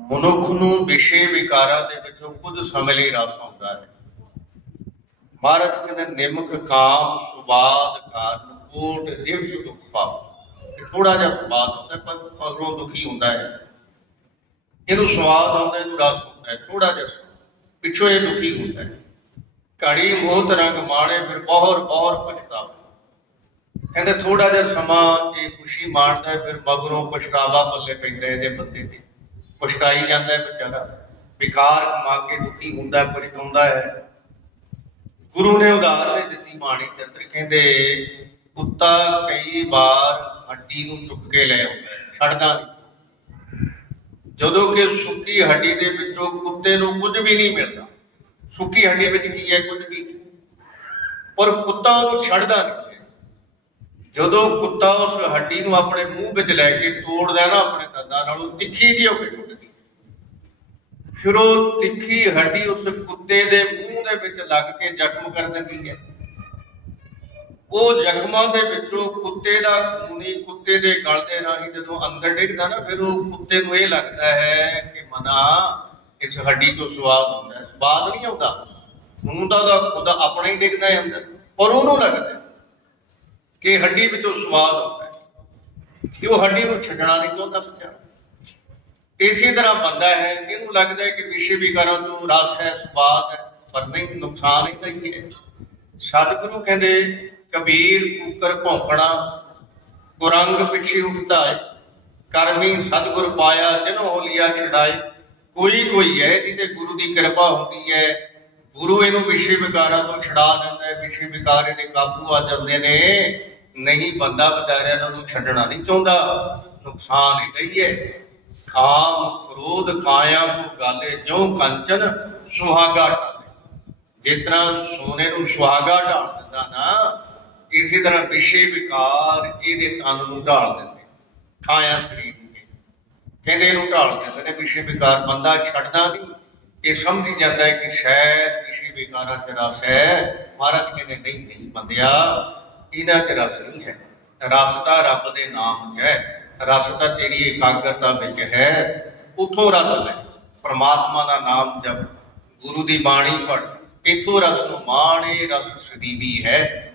ਮਨੁੱਖ ਨੂੰ ਵਿਸ਼ੇ ਵਿਕਾਰਾਂ ਦੇ ਵਿੱਚੋਂ ਕੁਝ ਸਮੇਂ ਲਈ ਰਸ ਆਉਂਦਾ ਹੈ। ਮਹਾਰਾਜ ਕਹਿੰਦੇ ਨਿਮਕ ਕਾਮ ਸੁਬਾਦ ਕਾਰਨ ਕੋਟ ਦਿਵਸ ਦੁਖ ਪਾਪ ਥੋੜਾ ਜਿਹਾ ਸਵਾਦ ਹੁੰਦਾ ਪਰ ਮਗਰੋਂ ਦੁਖੀ ਹੁੰਦਾ ਹੈ। ਇਹਨੂੰ ਸਵਾਦ ਆਉਂਦਾ ਇਹਨੂੰ ਰਸ ਹੁੰਦਾ ਹੈ ਥੋੜਾ ਜਿਹਾ ਪਿੱਛੋਂ ਇਹ ਦੁਖੀ ਹੁੰਦਾ ਹੈ। ਘੜੀ ਮੋਹਤ ਰੰਗ ਮਾਣੇ ਫਿਰ ਬਹੁਤ ਬਹੁਤ ਪਛਤਾਵਾ। ਕਹਿੰਦੇ ਥੋੜਾ ਜਿਹਾ ਸਮਾਂ ਇਹ ਖੁਸ਼ੀ ਮਾਣਦਾ ਹੈ, ਫਿਰ ਮਗਰੋਂ ਪਛਤਾਵਾ ਪੱਲੇ ਪੈਂਦਾ ਇਹਦੇ ਬੰਦੇ ਤੇ। ਪਛਤਾਈ ਜਾਂਦਾ ਹੈ ਵਿਚਾਰਾ ਵਿਕਾਰ ਕਮਾ ਕੇ ਦੁਖੀ ਹੁੰਦਾ ਹੈ, ਪਛਤਾਉਂਦਾ ਹੈ। ਗੁਰੂ ਨੇ ਉਦਾਹਰਨ ਦਿੱਤੀ ਬਾਣੀ ਦੇ ਅੰਦਰ, ਕਹਿੰਦੇ, ਕੁੱਤਾ ਕਈ ਵਾਰ ਹੱਡੀ ਨੂੰ ਚੁੱਕ ਕੇ ਲੈ ਆਉਂਦਾ ਛੱਡਦਾ ਨਹੀਂ। ਜਦੋਂ ਕਿ ਸੁੱਕੀ ਹੱਡੀ ਦੇ ਵਿੱਚੋਂ ਕੁੱਤੇ ਨੂੰ ਕੁਝ ਵੀ ਨਹੀਂ ਮਿਲਦਾ। ਸੁੱਕੀ ਹੱਡੀ ਵਿੱਚ ਕੀ ਹੈ, ਕੁਝ ਵੀ? ਪਰ ਕੁੱਤਾ ਉਹਨੂੰ ਛੱਡਦਾ ਨਹੀਂ। ਜਦੋਂ ਕੁੱਤਾ ਉਸ ਹੱਡੀ ਨੂੰ ਆਪਣੇ ਮੂੰਹ ਵਿੱਚ ਲੈ ਕੇ ਤੋੜਦਾ ਨਾ ਆਪਣੇ ਦੰਦਾਂ ਨਾਲ ਉਹ ਤਿੱਖੀ ਜਿਹੀ ਹੋ ਕੇ ਟੁੱਟਦੀ। ਫਿਰ ਉਹ ਤਿੱਖੀ ਹੱਡੀ ਉਸ ਕੁੱਤੇ ਦੇ ਮੂੰਹ ਦੇ ਵਿੱਚ ਲੱਗ ਕੇ ਜ਼ਖਮ ਕਰ ਦਿੰਦੀ ਹੈ। ਉਹ ਜ਼ਖਮਾਂ ਦੇ ਵਿੱਚੋਂ ਕੁੱਤੇ ਦਾ ਖੂਨੀ ਕੁੱਤੇ ਦੇ ਗਲ ਦੇ ਰਾਹੀਂ ਜਦੋਂ ਅੰਦਰ ਡਿੱਗਦਾ ਨਾ, ਫਿਰ ਉਹ ਕੁੱਤੇ ਨੂੰ ਇਹ ਲੱਗਦਾ ਹੈ ਕਿ ਮਨਾ, ਇਸ ਹੱਡੀ ਤੋਂ ਸਵਾਦ ਹੁੰਦਾ ਹੈ। ਸਵਾਦ ਨਹੀਂ ਆਉਂਦਾ। ਖੂਨ ਤਾਂ ਉਹਦਾ ਖੁਦ ਆਪਣਾ ਹੀ ਡਿੱਗਦਾ ਹੈ ਅੰਦਰ, ਪਰ ਉਹਨੂੰ ਲੱਗਦਾ ਕਿ ਹੱਡੀ ਵਿੱਚੋਂ ਸਵਾਦ ਆਉਂਦਾ ਹੈ। ਕਿ ਉਹ ਹੱਡੀ ਨੂੰ ਛੱਡਣਾ ਨਹੀਂ ਚਾਹੁੰਦਾ ਬੱਚਾ। ਇਸੇ ਤਰ੍ਹਾਂ ਬੰਦਾ ਹੈ ਇਹਨੂੰ ਲੱਗਦਾ ਹੈ ਕਿ ਵਿਸ਼ੇ ਵਿਕਾਰਾਂ ਤੋਂ ਰਸ ਹੈ, ਸਵਾਦ ਹੈ, ਪਰ ਨਹੀਂ, ਨੁਕਸਾਨ ਹੀ ਤਾਂ ਹੀ ਹੈ। ਸਤਿਗੁਰੂ ਕਹਿੰਦੇ, ਕਬੀਰ, ਕੁਕਰ, ਭੌਂਕਣਾ, ਕੁਰੰਗ ਪਿੱਛੇ ਉੱਠਦਾ ਹੈ ਕਰਮੀ ਸਤਿਗੁਰ ਪਾਇਆ ਜਿਨੋ ਹੋਲੀਆ ਛਡਾਏ। ਕੋਈ ਕੋਈ ਹੈ ਜਿਹਦੇ ਗੁਰੂ ਦੀ ਕਿਰਪਾ ਹੁੰਦੀ ਹੈ ਗੁਰੂ ਇਹਨੂੰ ਵਿਸ਼ੇ ਵਿਕਾਰਾਂ ਤੋਂ ਛਡਾ ਦਿੰਦਾ ਹੈ, ਵਿਸ਼ੇ ਵਿਕਾਰ ਇਹਦੇ ਕਾਬੂ ਆ ਜਾਂਦੇ ਨੇ। ਨਹੀਂ ਬੰਦਾ ਵਿਚਾਰਿਆਂ ਨੂੰ ਛੱਡਣਾ ਨਹੀਂ ਚਾਹੁੰਦਾ। ਨੁਕਸਾਨ ਹੀ ਹੈ। ਕਾਮ ਕ੍ਰੋਧ ਕਾਇਆ ਕੋ ਗਾਲੇ ਜੋ ਕੰਚਨ ਸੁਹਾਗਾ ਟਾਲੇ ਜਿਸ ਸੋਨੇ ਨੂੰ ਸੁਹਾਗਾ ਢਾਲ ਦਿੰਦਾ ਨਾ, ਇਸੇ ਤਰ੍ਹਾਂ ਵਿਸ਼ੇ ਵਿਕਾਰ ਇਹਦੇ ਤਨ ਨੂੰ ਢਾਲ ਦਿੰਦੇ। ਕਾਇਆ ਸਰੀਰ ਨੂੰ ਕਹਿੰਦੇ ਇਹਨੂੰ ਢਾਲ ਦਿੰਦੇ ਨੇ, ਵਿਸ਼ੇ ਵਿਕਾਰ ਬੰਦਾ ਛੱਡਦਾ ਨਹੀਂ। ਇਹ ਸਮਝੀ ਜਾਂਦਾ ਹੈ ਕਿ ਸ਼ਾਇਦ ਵਿਸ਼ੇ ਚ ਰਸ ਹੈ। ਮਹਾਰਾਜ ਕਹਿੰਦੇ, ਨਹੀਂ ਨਹੀਂ ਬੰਦਿਆ ਇਹਨਾਂ ਚ ਰਸ ਨਹੀਂ ਹੈ। ਰਸ ਤਾਂ ਰੱਬ ਦੇ ਨਾਮ 'ਚ ਹੈ। ਰਸ ਤਾਂ ਤੇਰੀ ਇਕਾਗਰਤਾ ਵਿੱਚ ਹੈ। ਉਥੋਂ ਰਸ ਲੈ। ਪ੍ਰਮਾਤਮਾ ਦਾ ਨਾਮ ਜਪ। ਗੁਰੂ ਦੀ ਬਾਣੀ ਪੜ ਇਥੋਂ ਰਸ ਨੂੰ ਮਾਣ, ਇਹ ਰਸ ਸਦੀਵੀ ਹੈ।